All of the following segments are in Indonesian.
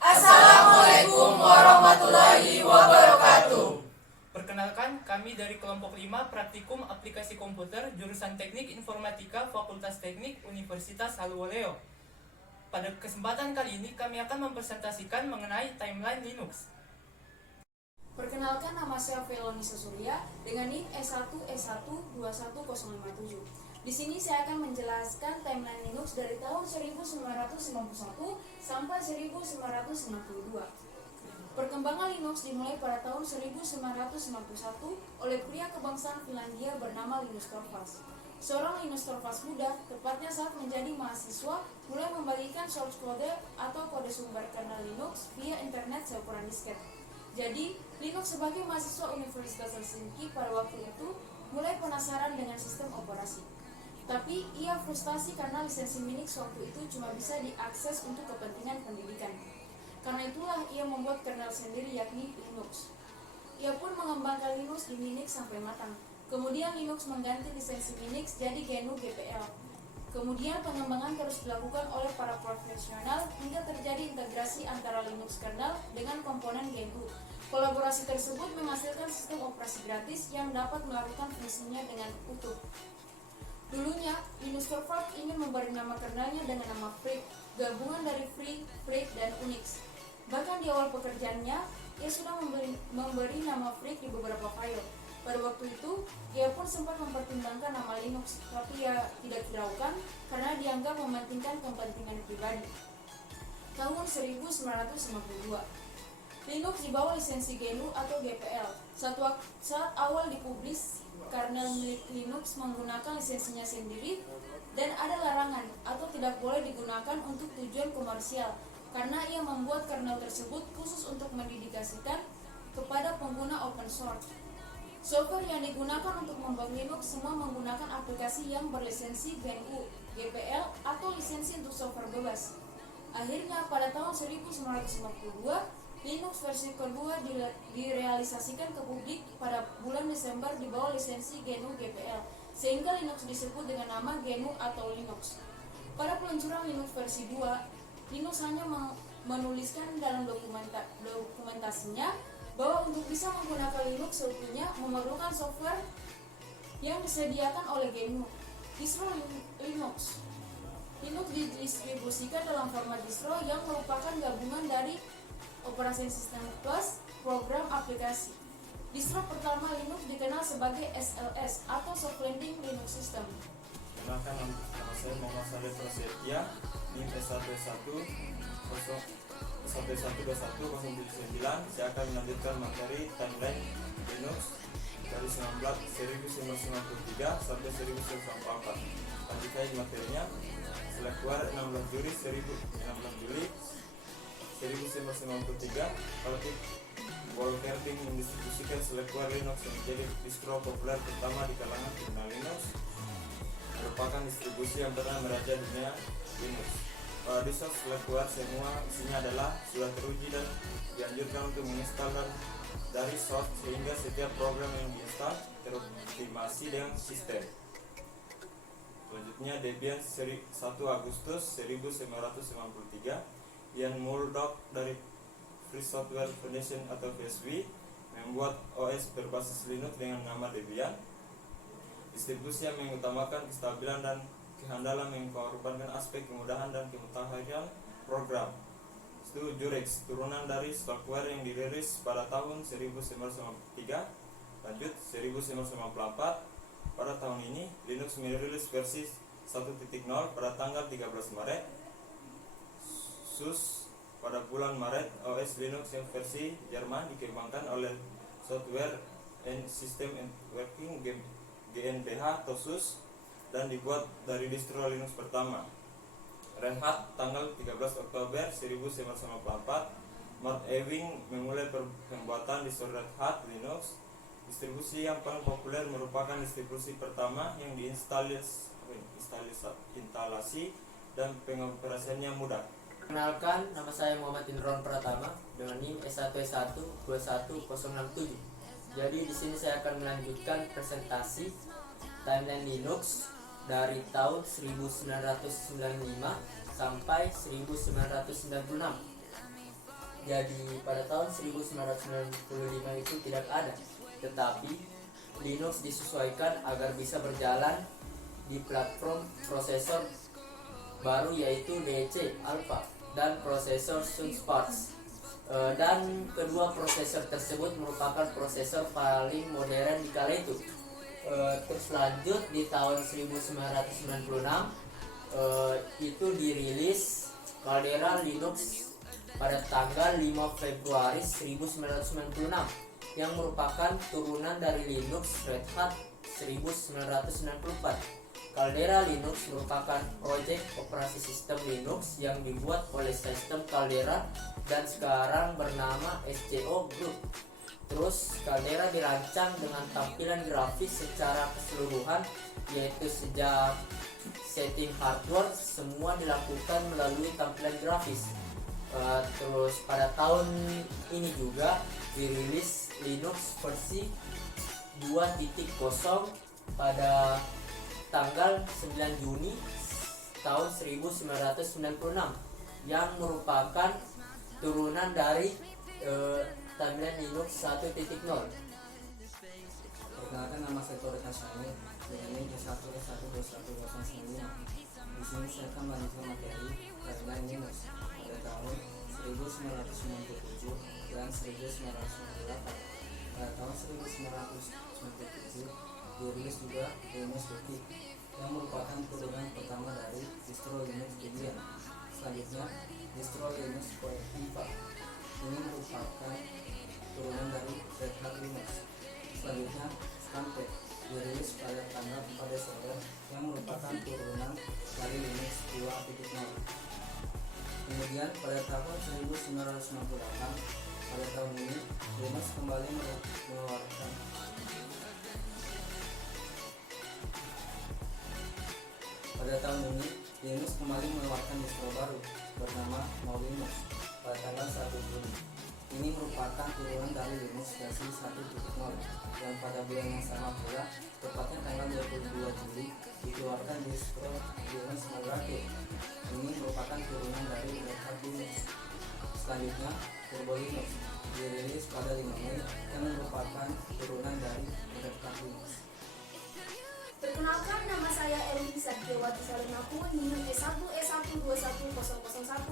Assalamualaikum warahmatullahi wabarakatuh. Perkenalkan, kami dari kelompok 5 Praktikum Aplikasi Komputer jurusan Teknik Informatika Fakultas Teknik Universitas Halluoleo. Pada kesempatan kali ini kami akan mempresentasikan mengenai timeline Linux. Perkenalkan, nama saya Felonisa Surya dengan NIM S1S1211057. Di sini saya akan menjelaskan timeline Linux dari tahun 1991 sampai 1992. Perkembangan Linux dimulai pada tahun 1991 oleh pria kebangsaan Finlandia bernama Linus Torvalds. Seorang Linus Torvalds muda, tepatnya saat menjadi mahasiswa, mulai membagikan source code atau kode sumber kernel Linux via internet seukuran disket. Jadi, Linux sebagai mahasiswa Universitas Helsinki pada waktu itu mulai penasaran dengan sistem operasi. Tapi ia frustasi karena lisensi Minix waktu itu cuma bisa diakses untuk kepentingan pendidikan. Karena itulah ia membuat kernel sendiri yakni Linux. Ia pun mengembangkan Linux di Minix sampai matang. Kemudian Linux mengganti lisensi Minix jadi GNU GPL. Kemudian pengembangan terus dilakukan oleh para profesional hingga terjadi integrasi antara Linux kernel dengan komponen GNU. Kolaborasi tersebut menghasilkan sistem operasi gratis yang dapat melakukan fungsinya dengan utuh. Dulunya, Linus Torvalds ingin memberi nama kernelnya dengan nama Freak, gabungan dari Free, Freak, dan Unix. Bahkan di awal pekerjaannya, ia sudah memberi nama Freak di beberapa file. Pada waktu itu, ia pun sempat mempertimbangkan nama Linux, tapi ia tidak hiraukan karena dianggap mementingkan kepentingan pribadi. Tahun 1952, Linux di bawah lisensi GNU atau GPL. Saat awal dipublis, kernel milik Linux menggunakan lisensinya sendiri dan ada larangan atau tidak boleh digunakan untuk tujuan komersial karena ia membuat kernel tersebut khusus untuk mendedikasikan kepada pengguna open source. Software yang digunakan untuk membuat Linux semua menggunakan aplikasi yang berlisensi GNU, GPL atau lisensi untuk software bebas. Akhirnya pada tahun 1952, Linux versi kedua direalisasikan ke publik pada bulan Desember di bawah lisensi GNU GPL, sehingga Linux disebut dengan nama GNU atau Linux. Pada peluncuran Linux versi 2, Linux hanya menuliskan dalam dokumentasinya bahwa untuk bisa menggunakan Linux seutuhnya memerlukan software yang disediakan oleh GNU. Distro Linux didistribusikan dalam format distro yang merupakan gabungan dari operasi sistem plus program aplikasi. Distro pertama Linux dikenal sebagai SLS atau Soft Landing Linux System. Kenalkan, nama saya Muhammad Saleh Prasetya, NIM S1S1211079. Saya akan melanjutkan materi timeline Linux dari 1993 sampai 1994. Lanjutkan materinya. Setelah keluar 16 Juli 1993, Politik Wolfgang mendistribusikan Slackware Linux yang menjadi distro populer pertama di kalangan pengguna Linux. Merupakan distribusi yang pernah meraja dunia Linux. Pada distro Slackware semua isinya adalah sudah teruji dan dianjurkan untuk menginstal dari source sehingga setiap program yang diinstal teroptimasi dengan sistem. Selanjutnya Debian 1 Agustus 1993. Ian Murdoch dari Free Software Foundation atau FSB membuat OS berbasis Linux dengan nama Debian. Distribusi yang mengutamakan kestabilan dan kehandalan mengorbankan aspek kemudahan dan kemutahiran program. Itu Jurix, turunan dari software yang dirilis pada tahun 1993. Lanjut 1994. Pada tahun ini Linux merilis versi 1.0 pada tanggal 13 Maret. SUS pada bulan Maret. OS Linux yang versi Jerman dikembangkan oleh Software and System Working GmbH atau SUS dan dibuat dari distro Linux pertama. Red Hat tanggal 13 Oktober 1994. Matt Ewing memulai pembuatan distro Red Hat Linux. Distribusi yang paling populer merupakan distribusi pertama yang instalasi dan pengoperasiannya mudah. Perkenalkan, nama saya Muhammad Indron Pratama dengan NIM S1S1211067. Jadi di sini saya akan melanjutkan presentasi timeline Linux dari tahun 1995 sampai 1996. Jadi pada tahun 1995 itu tidak ada, tetapi Linux disesuaikan agar bisa berjalan di platform prosesor baru yaitu DC Alpha dan prosesor Sun Sparks. Dan kedua prosesor tersebut merupakan prosesor paling modern di kala itu. Terus lanjut di tahun 1996 itu dirilis Caldera Linux pada tanggal 5 Februari 1996 yang merupakan turunan dari Linux Red Hat 1994. Caldera Linux merupakan proyek operasi sistem Linux yang dibuat oleh sistem Caldera dan sekarang bernama SCO Group. Terus Caldera dirancang dengan tampilan grafis secara keseluruhan, yaitu sejak setting hardware semua dilakukan melalui tampilan grafis. Terus pada tahun ini juga dirilis Linux versi 2.0 pada tanggal 9 Juni tahun 1996 yang merupakan turunan dari tampilan Linux 1.0. Perkenalkan, nama saya Torek Hasyami dengan NIM S1S12109. Di sini saya akan melanjutkan materi timeline Linux pada tahun 1997 dan 1998. Pada tahun 1997 dirilis juga Linux Wiki yang merupakan turunan pertama dari distro Linux Debian. Selanjutnya distro Linux Koeva. Ini merupakan turunan dari Red Hat Linux. Selanjutnya Scanpet dirilis pada tanggal 4 Desember yang merupakan turunan dari Linux 2.0. Kemudian pada tahun 1998, pada tahun ini Linux kembali mengeluarkan distro baru bernama GNU Linux pada tanggal 1 Juni. Ini merupakan turunan dari Linux versi 1.0 dan pada bulan yang sama pula, tepatnya tanggal 22 Juli, dikeluarkan distro Linux Monterey. Ini merupakan turunan dari Red Hat Linux. Selanjutnya, Turbo Linux dirilis pada 5 Mei yang merupakan turunan dari Red Hat Linux. Perkenalkan, nama saya Elvi Satyawati Salinaku, NIM S1S12101.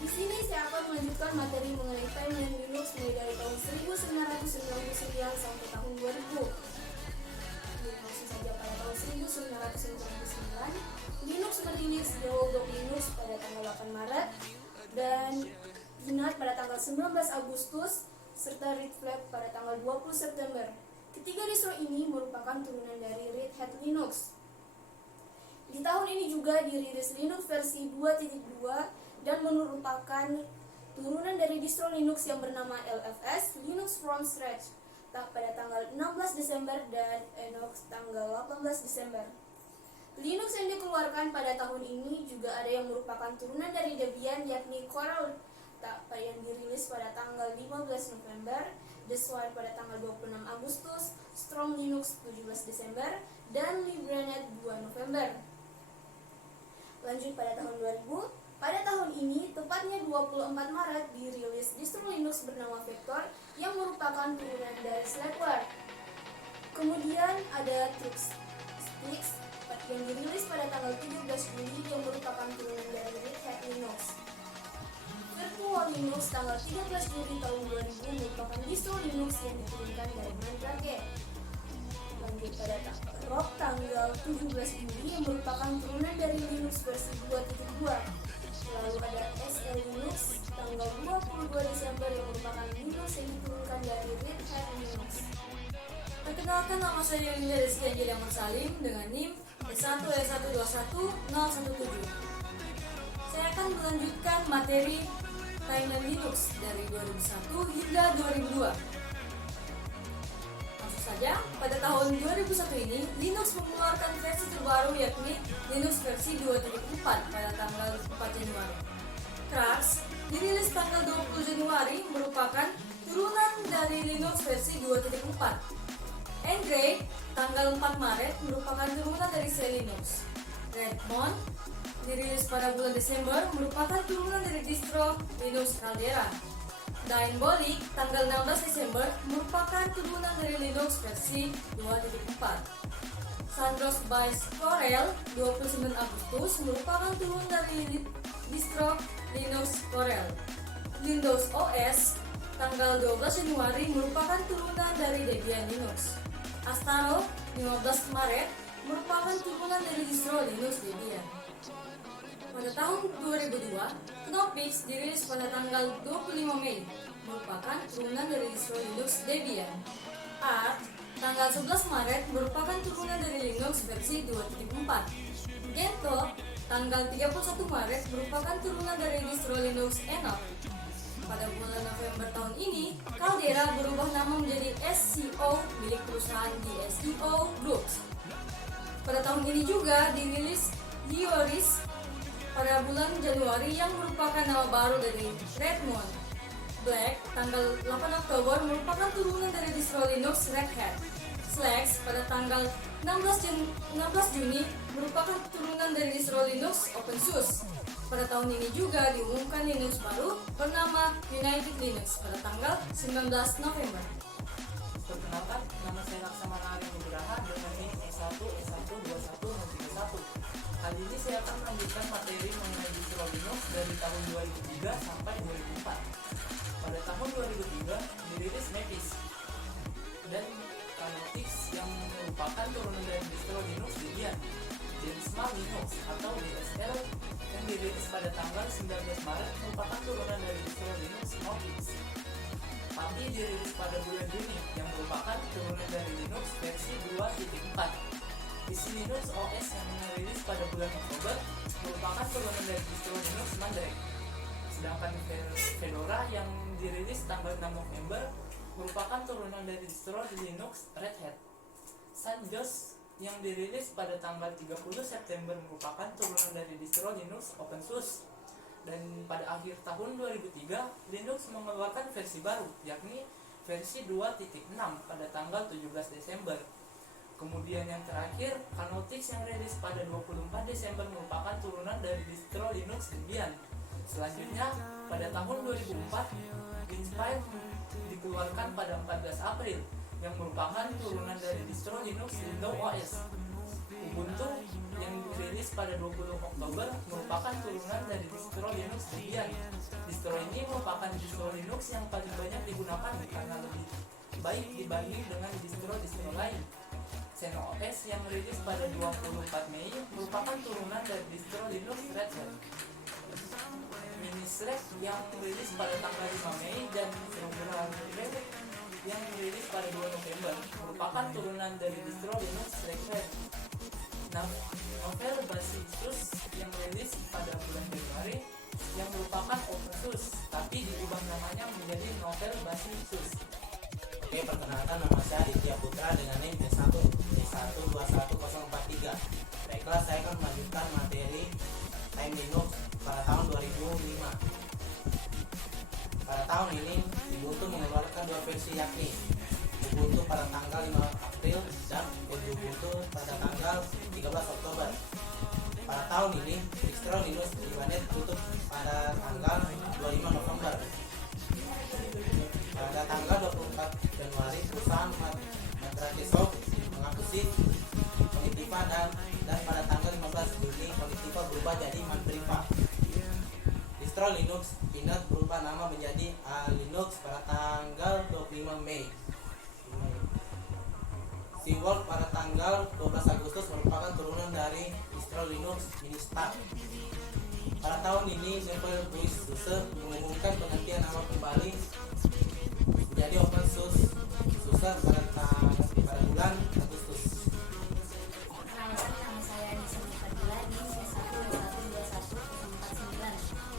Di sini saya akan melanjutkan materi mengenai timeline Linux mulai dari tahun 1999 sampai tahun 2000. Langsung saja, pada tahun 1999, Linux merilis Develop Linux pada tanggal 8 Maret dan Gnat pada tanggal 19 Agustus serta Red Flag pada tanggal 20 September. Ketiga distro ini merupakan turunan dari Red Hat Linux. Di tahun ini juga dirilis Linux versi 2.2 dan merupakan turunan dari distro Linux yang bernama LFS, Linux from Scratch, pada tanggal 16 Desember dan Enox tanggal 18 Desember. Linux yang dikeluarkan pada tahun ini juga ada yang merupakan turunan dari Debian, yakni Coral yang dirilis pada tanggal 15 November, Deswine pada tanggal 26 Agustus, Storm Linux 17 Desember, dan LibreNet 2 November. Lanjut pada tahun 2000, pada tahun ini, tepatnya 24 Maret, dirilis distro Linux bernama Vector yang merupakan turunan dari Slackware. Kemudian ada TrueSticks yang dirilis pada tanggal 17 Juli yang merupakan turunan dari Red Hat Linux. Virtual Linux tanggal 13 Juli tahun 2000 merupakan distro Linux yang diturunkan dari Mandrake. Lanjut pada Rock tanggal 17 Juli yang merupakan turunan dari Linux versi 2.2. Lalu ada SL Linux tanggal 22 Desember yang merupakan Linux yang diturunkan dari Red Hat Linux. Perkenalkan, nama saya Yulia Rizky Anjali Ahmad Salim dengan NIM S1S1210117. Saya akan melanjutkan materi timeline Linux dari 2001 hingga 2002. Langsung saja, pada tahun 2001 ini Linux mengeluarkan versi terbaru yakni Linux versi 2.4 pada tanggal 4 Januari. Crux dirilis tanggal 20 Januari merupakan turunan dari Linux versi 2.4. Ngrade tanggal 4 Maret merupakan turunan dari Linux. Redmond dirilis pada bulan Desember merupakan turunan dari distro Linux Caldera. Diabolic tanggal 16 Desember merupakan turunan dari Linux versi 2.4. Sandros by Corel 29 Agustus merupakan turunan dari distro Linux Corel. Windows OS tanggal 12 Januari merupakan turunan dari Debian Linux. Astaro 15 Maret merupakan turunan dari distro Linux Debian. Pada tahun 2002, Knoppix dirilis pada tanggal 25 Mei, merupakan turunan dari distro Linux Debian. Arch tanggal 11 Maret merupakan turunan dari Linux versi 2.4. Gentoo tanggal 31 Maret merupakan turunan dari distro Linux Enoch. Pada bulan November tahun ini, Caldera berubah nama menjadi SCO milik perusahaan SCO Groups. Pada tahun ini juga dirilis Hioris pada bulan Januari yang merupakan nama baru dari Redmond. Black tanggal 8 Oktober merupakan turunan dari distro Linux Red Hat. Slacks pada tanggal 16 Juni merupakan turunan dari distro Linux OpenSUSE. Pada tahun ini juga diumumkan Linux baru bernama United Linux pada tanggal 19 November. Perkenalkan, nama saya Laksamana Arya Nugraha dengan NIM S1, S1, 21, dan 31. Kali ini saya akan melanjutkan materi mengenai distro Linux dari tahun 2003 sampai 2004. Pada tahun 2003 dirilis Mepis dan Canotix yang merupakan turunan dari distro Linux Debian. Densma Linux atau DSL yang dirilis pada tanggal 19 Maret merupakan turunan dari distro Linux Knoppix. Tapi dirilis pada bulan Juni yang merupakan turunan dari Linux versi 2.4. Isi Linux OS yang dirilis pada bulan Oktober merupakan turunan dari distro Linux Mandrake. Sedangkan Fedora yang dirilis tanggal 6 November merupakan turunan dari distro Linux Red Hat. SunJOS yang dirilis pada tanggal 30 September merupakan turunan dari distro Linux OpenSUSE. Dan pada akhir tahun 2003, Linux mengeluarkan versi baru, yakni versi 2.6 pada tanggal 17 Desember. Kemudian yang terakhir, Canotix yang rilis pada 24 Desember merupakan turunan dari distro Linux Debian. Selanjutnya, pada tahun 2004, Inspire dikeluarkan pada 14 April, yang merupakan turunan dari distro Linux Windows OS. Ubuntu yang dirilis pada 20 Oktober merupakan turunan dari distro Linux Debian. Distro ini merupakan distro Linux yang paling banyak digunakan karena lebih baik dibanding dengan distro-distro lain. XenOS yang rilis pada 24 Mei merupakan turunan dari distro Linux Red Hat. Minislack yang rilis pada tanggal 5 Mei dan Fedora yang dirilis pada 2 November merupakan turunan dari distro Linux Red Hat. Novel Basisus yang rilis pada bulan Januari yang merupakan OpenSUSE tapi diubah namanya menjadi Novel Basisus. Oke, perkenalkan, nama saya Aditya Putra dengan NIM S1, S121043. Baiklah, saya akan melanjutkan materi Time Linux pada tahun 2005. Pada tahun ini, Ubuntu mengeluarkan dua versi, yakni Ubuntu pada tanggal 5 April dan Ubuntu pada tanggal 13 Oktober. Pada tahun ini, distro Linux Livanet tutup pada tanggal 25 November. Pada tanggal 24 Januari, perusahaan Microsoft mengakuisisi Cognitiva dan pada tanggal 15 Juni Cognitiva berubah jadi Mandriva. Distro Linux Pinet berubah nama menjadi Linux pada tanggal 25 Mei. SeaWorld pada tanggal 12 Agustus merupakan turunan dari distro Linux Ministar. Pada tahun ini, SuSE mengumumkan penggantian nama kembali menjadi OpenSUSE pada bulan Agustus. Perkenalkan, nama saya Nisa Fadila di C1212149.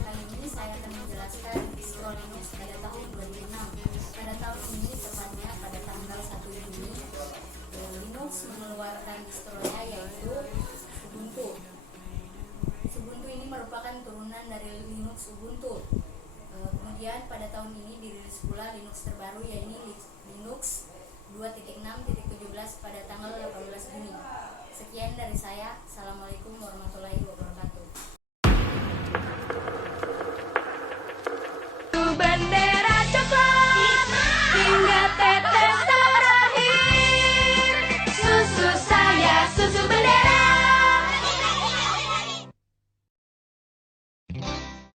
Kali ini saya akan menjelaskan distro Linux pada tahun 2006. Pada tahun ini, tepatnya pada tanggal 1 Juni, Linux mengeluarkan distronya yaitu Ubuntu. Ubuntu ini merupakan turunan dari Linux Ubuntu. Kemudian pada tahun ini dirilis pula Linux terbaru yaitu Linux 2.6.17 pada tanggal 18 Juni. Sekian dari saya. Assalamualaikum warahmatullahi wabarakatuh.